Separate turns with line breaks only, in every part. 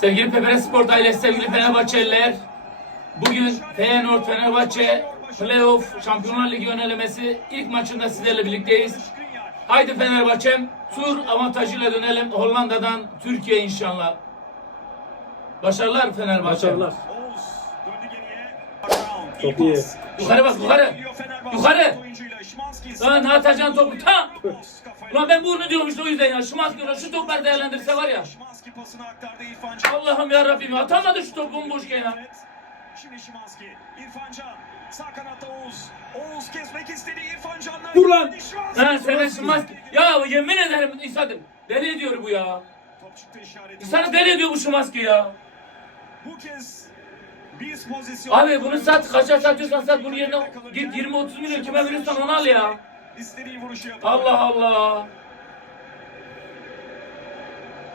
Sevgili Pepere Sport ailesi, sevgili Fenerbahçeliler. Bugün Feyenoord Fenerbahçe Playoff Şampiyonlar Ligi önelemesi ilk maçında sizlerle birlikteyiz. Haydi Fenerbahçe'm tur avantajıyla dönelim Hollanda'dan Türkiye inşallah. Başarılar Fenerbahçe.
Başarılar. Çok iyi.
Yukarı bak, yukarı. Yukarı.
Lan
ne atacaksın topu? Ta! Ulan ben bunu diyorum işte o yüzden ya. Şimanski ulan şu topları değerlendirse var ya.
Şimanski pasını aktardı İrfan Can.
Allah'ım ya Rabbim atamadı şu topu bomboşken ya.
Evet. Şimdi Şimanski. İrfan Can. Sağ kanatta Oğuz. Oğuz kesmek istedi İrfan Can'la.
Dur lan!
Ha sen Şimanski. Ya yemin ederim İsa'dım. Deli ediyor bu ya.
Top çıktı işareti.
İnsanı deli ediyor bu Şimanski ya.
Bu kez biz pozisyon.
Abi bunu sat kaça satıyorsan sat bunun yerine git 20-30 milyon kime veriyorsan onu al ya.
İstediği vuruşu yapıyor.
Allah Allah.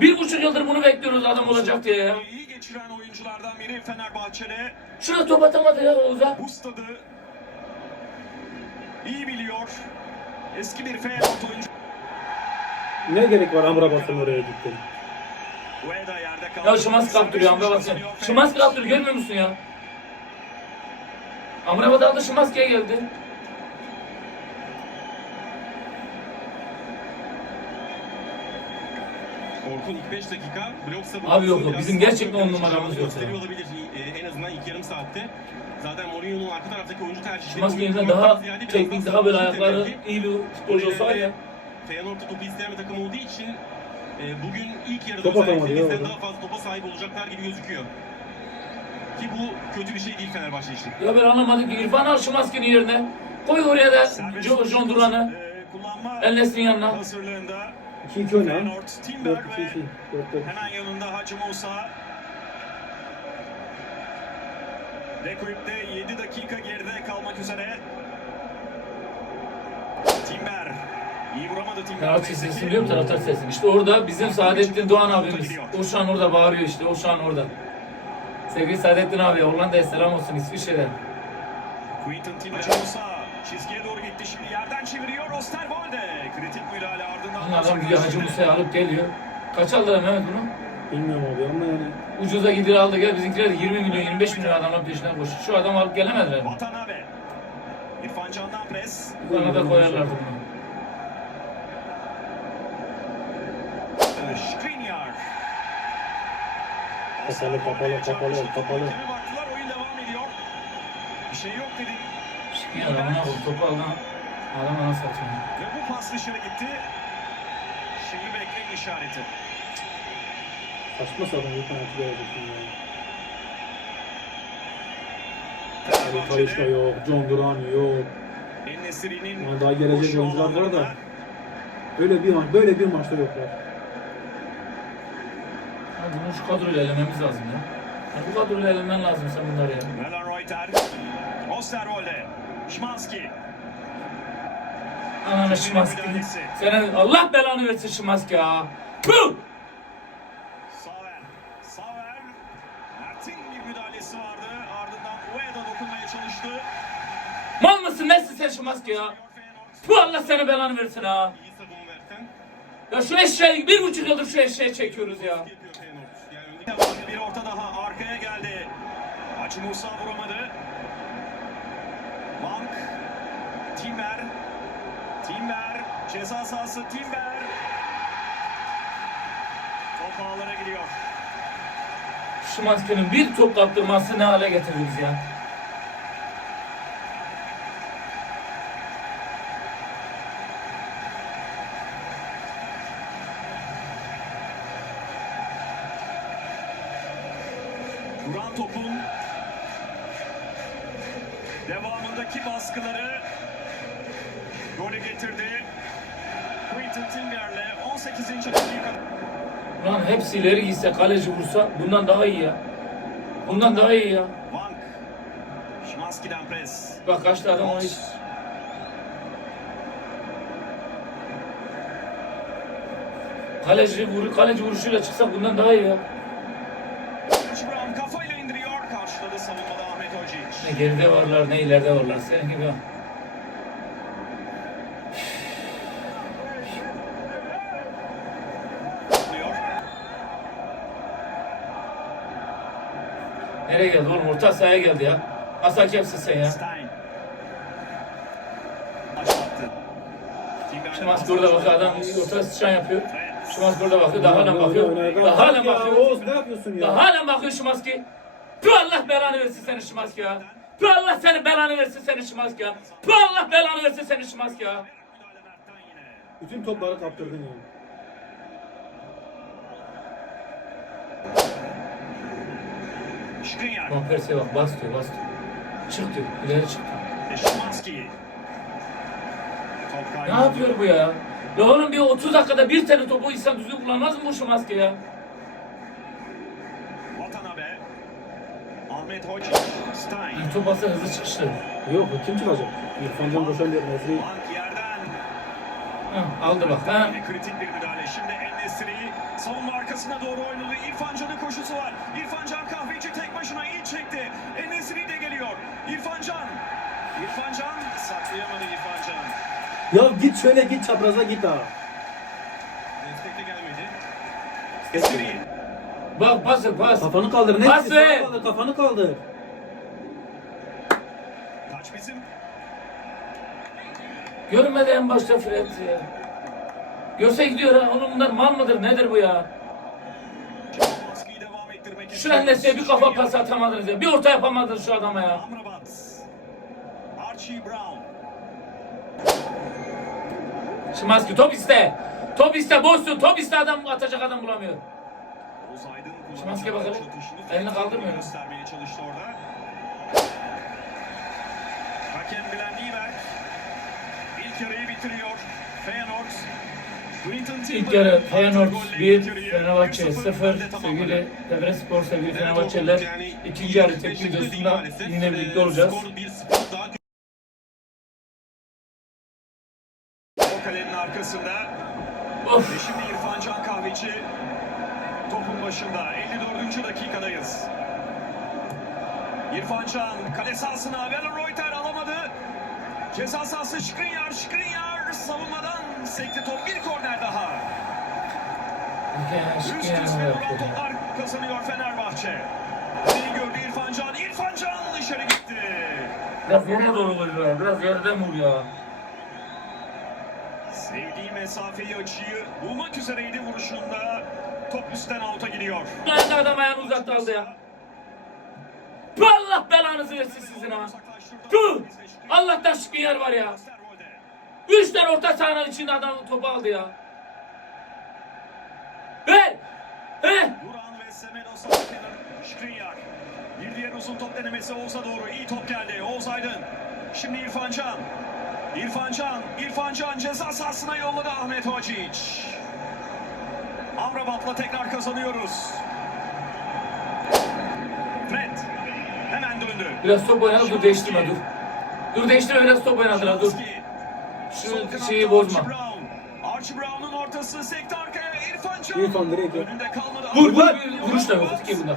Bir buçuk yıldır bunu bekliyoruz adam olacak diye ya.
İyi geçiren oyunculardan biri Fenerbahçe'de.
Şuna top atamadı ya Oğuz'a.
Bu stadı iyi biliyor. Eski bir Feyenoord oyuncu.
Ne gerek var Amrabat'ın oraya gittin?
Ueda yerde kaldı.
Ya Şimanski kaptırıyor Amrabat'ı. Şimanski kaptırıyor görmüyor musun ya? Amrabat aldı Şimanski'ye geldi.
Orkun ilk 5 dakika blok savunması
Abi yok, Bizim gerçekten on numaramız yok
gösteriyor olabilir e, en azından ilk yarım saatte. Zaten Mourinho'nun arka taraftaki oyuncu tercihleri
Şimanski
oyun
elinden
kurmaktan
daha teknik
daha
daha böyle ayakları iyi bir futbolcu olsa var ya.
Feyenoord'da topu isteyen bir takım olduğu için e, bugün ilk yarıda
Top
özellikle bizden
orada.
daha fazla topa sahip olacaklar gibi gözüküyor. Ki bu kötü bir şey değil Fenerbahçe için.
Ya ben anlamadım ki İrfan al Şimanski'nin yerine. Koy oraya da John Duran'ı.
e, kullanma
El Nesri'nin yanına.
Hazırlığında
2-2 oyna.
Feyenoord, Timber
4-2-2.
ve
4-4.
hemen yanında Hacı Musa. Dekuyup'te 7 dakika geride kalmak üzere. Timber. İyi vuramadı Timber.
Taraftar sesini biliyor musun? Taraftar sesini. İşte orada bizim Saadettin Doğan abimiz. O şu an orada bağırıyor işte. O şu an orada. Sevgili Saadettin abi Hollanda'ya selam olsun İsviçre'den.
Quinton Timber. Hacı Musa çizgiye doğru gitti şimdi yerden çeviriyor Osterwolde. Kritik müdahale ardından.
Şimdi adam gidiyor Hacı Musa'yı alıp geliyor. Kaç aldılar Mehmet bunu?
Bilmiyorum abi ama yani
Ucuza gidir aldı gel. Bizimkiler de 20 milyon 25 milyon adamın peşinden koşuyor. Şu adam alıp gelemediler mi?
Watanabe. İrfan Can'dan pres.
Bana da koyarlardı bunu.
Skriniar.
Kapalı, kapalı, kapalı, kapalı.
Oyun devam ediyor. Bir şey yok dedi.
Adamına vur. Topu aldı. Adam ana satıyor.
Ve bu pas dışarı gitti. Şimdi bekleyin işareti.
saçma sapan bir penaltı vereceksin ya. Ali Talişka yok, John Duran yok. Ama daha gelecek oyuncular var da. Böyle bir maç, böyle bir maçta yoklar.
Ya bunu şu kadroyla elememiz lazım ya. ya bu kadroyla elemen lazım sen bunları ya.
Melan Reuter. Osterwolde. Şimanski.
Ananı Şimanski. Senin Allah belanı versin Şimanski ya. Puh!
Saver. Saver. Mert'in bir müdahalesi vardı. Ardından Ueda dokunmaya çalıştı.
Mal mısın nesin sen Şimanski ya? Puh Allah seni belanı versin ha. Ya şu eşeği bir buçuk yıldır şu eşeği çekiyoruz ya.
Bir orta daha arkaya geldi. Hacı Musa vuramadı. Bank. Timber. Timber. Ceza sahası Timber. Top ağlara gidiyor.
Şimanski'nin bir top kaptırması ne hale getirdiniz ya.
Duran topun devamındaki baskıları golü getirdi. Quinton Timber'le 18. dakika.
Lan hepsi ileri gitse kaleci vursa bundan daha iyi ya. Bundan daha iyi ya.
Bank. Şimanski'den pres.
Bak kaçtı adam o iş. Kaleci vuru, kaleci vuruşuyla çıksa bundan daha iyi ya.
Brown kafayla indiriyor. Karşıladı savunmada Ahmet Hoca.
Ne geride varlar ne ileride varlar. Senin gibi. Nereye geldi oğlum? Orta sahaya geldi ya. Nasıl hakemsin sen ya? Şimanski burada bakıyor adam orta sıçran yapıyor. Şimanski burada bakıyor. Daha hala bakıyor. Daha hala bakıyor.
Oğuz ne yapıyorsun ya?
Daha hala bakıyor Şimanski. Tüh Allah belanı versin seni Şimanski ya. Tüh Allah seni belanı versin seni Şimanski ya. Tüh Allah belanı versin seni Şimanski ya.
Bütün topları kaptırdın ya.
Skriniar.
Van Persie'ye bak bas diyor bas diyor. Çık diyor. İleri çık diyor.
Szymanski. Top kaybı.
Ne yapıyor bu ya? Ya oğlum bir 30 dakikada bir tane topu insan düzgün kullanmaz mı bu Şimanski ya?
Watanabe. Ahmet Hoca.
Top alsa hızlı çıkışlı.
Yok kim çıkacak? İrfan Can Koşan bir Nesri.
Heh, aldı bak ha.
Kritik bir müdahale. Şimdi En-Nesyri savunma arkasına doğru oynadı. İrfan Can'ın koşusu var. İrfan Can kahveci tek başına iyi çekti. En-Nesyri de geliyor. İrfan Can. İrfan Can saklayamadı İrfan Can.
Ya git şöyle git çapraza git ha.
Destek de gelmedi.
Nesiri.
Bak pas pas.
Kafanı kaldır. Ne
Pas.
Kafanı kaldır, Kafanı kaldır.
Taç bizim.
Görmedi en başta Fred ya. Görse gidiyor ha. Oğlum bunlar mal mıdır nedir bu ya? Şu Enes'e bir kafa pas atamadınız ya. Bir orta yapamadınız şu adama ya.
Amrabat. Archie Brown.
Şimanski top iste. Top iste boşsun. Top iste adam atacak adam bulamıyor. Şimanski'ye bakalım. Elini kaldırmıyor.
Göstermeye çalıştı orada. Hakem Bülent İber. İlk yarıyı bitiriyor. Feyenoord.
İlk yarı Feyenoord
golle
1,
ilk yarıyı.
Fenerbahçe
1-0
0.
önde tamamladı.
Sevgili Devre sevgili Fenerbahçeliler. ikinci yarı tepki videosunda yine birlikte
Ee,
olacağız.
Skor 1-0 daha
O kalenin arkasında.
Of.
Ve şimdi İrfan Can Kahveci topun başında. 54. dakikadayız. İrfan Can kale sahasına Velen Reuter alamadı. Ceza sahası Skriniar, Skriniar savunmadan sekti top. Bir korner daha. Üst
yani
vuran toplar kazanıyor Fenerbahçe. Neyi gördü İrfan Can? İrfan Can dışarı gitti.
Biraz yere doğru vuruyor ya. Biraz yerden vur ya.
Sevdiği mesafeyi açıyı bulmak üzereydi vuruşunda. Top üstten out'a gidiyor.
Lan adam ayağını uzattı aldı ya. Allah belanızı versin sizin ha. Tüh! Allah'tan şık yer var ya. Üç tane orta sahanın içinde adam topu aldı ya. Ver! He!
Duran ve Semedo Skriniar. Bir diğer uzun top denemesi Oğuz'a doğru. İyi top geldi. Oğuz Aydın. Şimdi İrfan Can. İrfan Can. İrfan Can ceza sahasına yolladı Ahmet Hocic. Amrabat'la tekrar kazanıyoruz.
Biraz top oynadı dur değiştirme dur. Dur değiştirme biraz top oynadılar dur. Şu şeyi bozma.
Archie Brown. Archie Brown'un ortası sekti arkaya. İrfan Can.
İrfan direkt ya.
Önünde kalmadı.
Vur
Amrabat.
vuruş da yok ki bunda.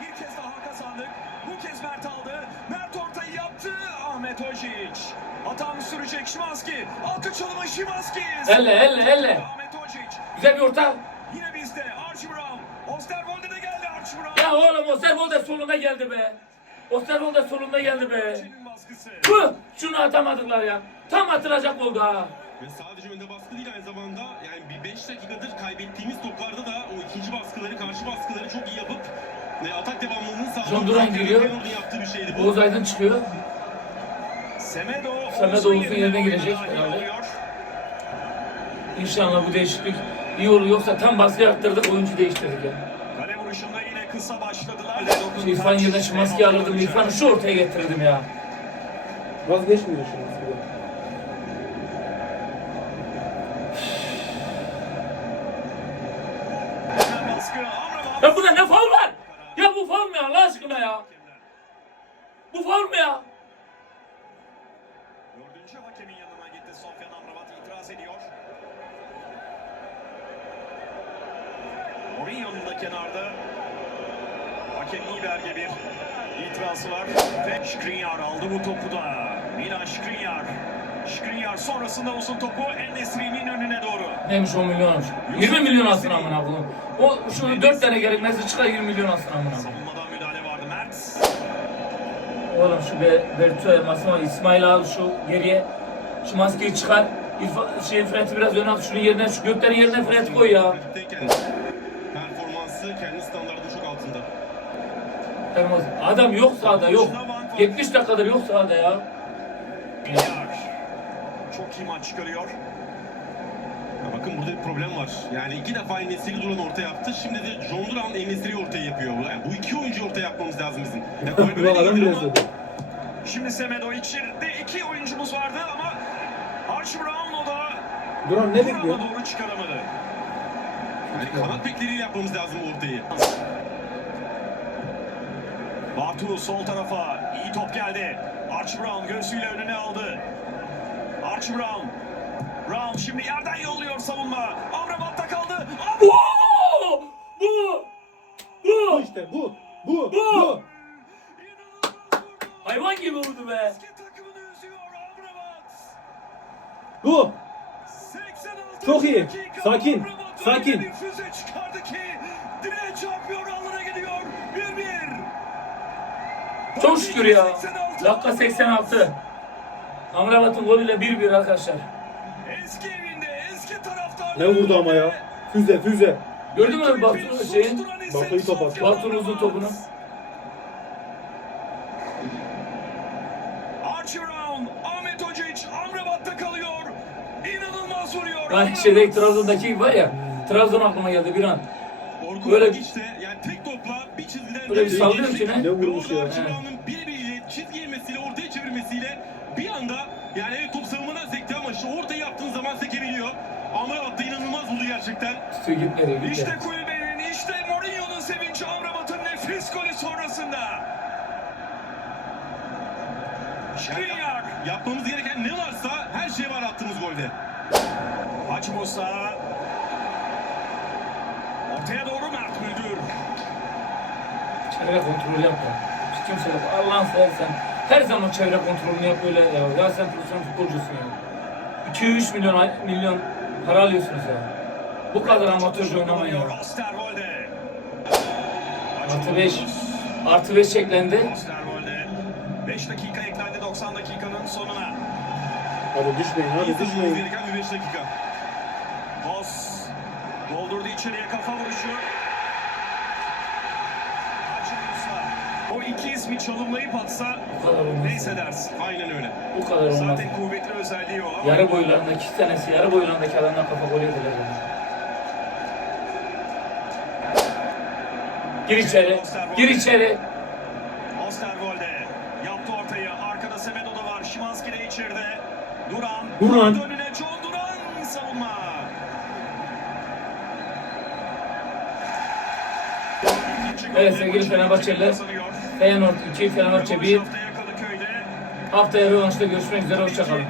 Bir kez daha kazandık. Bu kez Mert aldı. Mert ortayı yaptı. Ahmet Hojic. Hatam sürecek Şimanski. Alkı çalımı Şimanski.
Elle, elle, elle.
Ahmet Hojic.
Güzel bir orta.
Yine bizde. Archie Brown. Osterwolde de geldi Archie Brown.
Ya oğlum Osterwold sonunda geldi be. Osterwold sonunda geldi be. Tüh! Şunu atamadılar ya. Tam atılacak oldu ha.
Ve sadece önde baskı değil aynı zamanda yani bir 5 dakikadır kaybettiğimiz toplarda da o ikinci baskıları, karşı baskıları çok iyi yapıp ve atak devamlılığını sağlamak.
John Duran giriyor.
Yaptığı bir şeydi bu.
Oğuz Aydın çıkıyor.
Semedo.
Semedo
Oğuz'un
yerine girecek herhalde. İnşallah bu değişiklik iyi olur. Yoksa tam baskı arttırdık oyuncu değiştirdik ya.
Kale vuruşunda yine kısa başladılar.
Şu İrfan şu maskeyi alırdım. İrfan'ı şu ortaya getirdim ya.
Vazgeçmiyor.
Amrabat.
Ya burada ne faul var? Ya bu faul mu ya Allah aşkına ya? Bu faul mu ya?
Dördüncü hakemin yanına gitti Sofyan Amrabat itiraz ediyor. Mourinho'nun da kenarda hakem Iberge bir itirazı var. Ve Skriniar aldı bu topu da. Milan Skriniar. Skriniar sonrasında uzun topu En-Nesyri'nin önüne doğru.
Neymiş 10 milyonmuş. 20 milyon alsın amına koyayım. O şunu 4 tane gerekmezse çıkar 20 milyon alsın amına.
Savunmadan müdahale
Oğlum şu Be Bertu'ya Masama İsmail al şu geriye. Şu maskeyi çıkar. İrfa, şey Fred'i biraz öne at. Şunun yerine şu göklerin yerine Fred koy ya.
Performansı kendi standartının çok altında.
Olmaz. Adam yok sahada yok. 70 dakikadır yok sahada ya.
Çok iyi maç çıkarıyor.
Ya bakın burada bir problem var. Yani iki defa Enesiri Duran orta yaptı. Şimdi de John Duran Enesiri ortaya yapıyor. Yani bu iki oyuncuyu ortaya yapmamız lazım bizim. Ya gol böyle değildir ama.
Şimdi Semedo içeride iki oyuncumuz vardı ama Archie Brown o da
Duran ne bekliyor?
Doğru çıkaramadı.
Yani kanat bekleriyle yapmamız lazım ortayı.
Bartu sol tarafa iyi top geldi. Archie Brown göğsüyle önüne aldı. Archie Brown. Brown şimdi yerden yolluyor savunma. Amrabat'ta kaldı.
Bu! Bu!
Bu
Bu!
işte bu. Bu.
Bu.
Bu.
Hayvan gibi vurdu be.
Bu.
86
Çok iyi. Sakin. Sakin.
öyle bir füze çıkardı ki direğe çarpıyor alana gidiyor. 1-1.
Çok şükür ya.
86.
Dakika 86. Amrabat'ın golüyle 1-1 arkadaşlar.
Eski evinde eski.
Ne vurdu ama ya? Füze füze.
Gördün mü Batu'nun şeyin?
Batu'yu top attı.
Batu'nun uzun topunu.
Ahmet Hocaç, Amrabat'ta kalıyor. İnanılmaz vuruyor.
Lan şeydeki Trabzon'daki gibi var ya. Trabzon aklıma geldi bir an.
Orkun
Böyle-
işte yani tek topla bir çizgiden
Böyle bir
dönmeye
sallıyor
geçti.
ki ne?
Ne vurmuş ya.
Birbiriyle çizgi yemesiyle ortaya çevirmesiyle bir anda yani evet top savunmadan sekti ama işte ortayı yaptığın zaman sekebiliyor. Amrabat da inanılmaz buldu gerçekten.
Tutuyor gitmedi.
İşte kulübenin, işte Mourinho'nun sevinci Amrabat'ın nefis golü sonrasında. Skriniar,
Yapmamız gereken ne varsa her şey var attığımız golde.
Hacı Musa. Ortaya doğru Mert Müldür.
Çevre kontrolü yap da. Hiç kimse yok. Allah'ın seversen. Her zaman çevre kontrolünü yap böyle ya. Ya sen profesyonel futbolcusun ya. 2-3 milyon milyon para alıyorsunuz ya. Bu kadar amatörce oynamayın ya. Artı 5. Artı 5 eklendi.
Osterwolde. 5 dakika eklendi 90 dakikanın sonuna.
Hadi düşmeyin hadi düşmeyin.
gereken bir 5 dakika.
Boss doldurdu içeriye kafa vuruşu. O iki ismi çalımlayıp atsa neyse dersin.
Aynen öyle.
Bu kadar olmaz.
Zaten kuvvetli özelliği o ama
Yarı boylarındaki iki tanesi yarı boylarındaki adamlar kafa gol yediler. Gir içeri. Gir içeri.
Osterwolde yaptı ortayı. Arkada Semedo da var. Şimanski de içeride. Duran.
Duran.
Önüne
Evet, sevgili Fenerbahçeliler. Feyenoord 2, Fenerbahçe 1. Haftaya rövanşta görüşmek üzere. Hoşçakalın.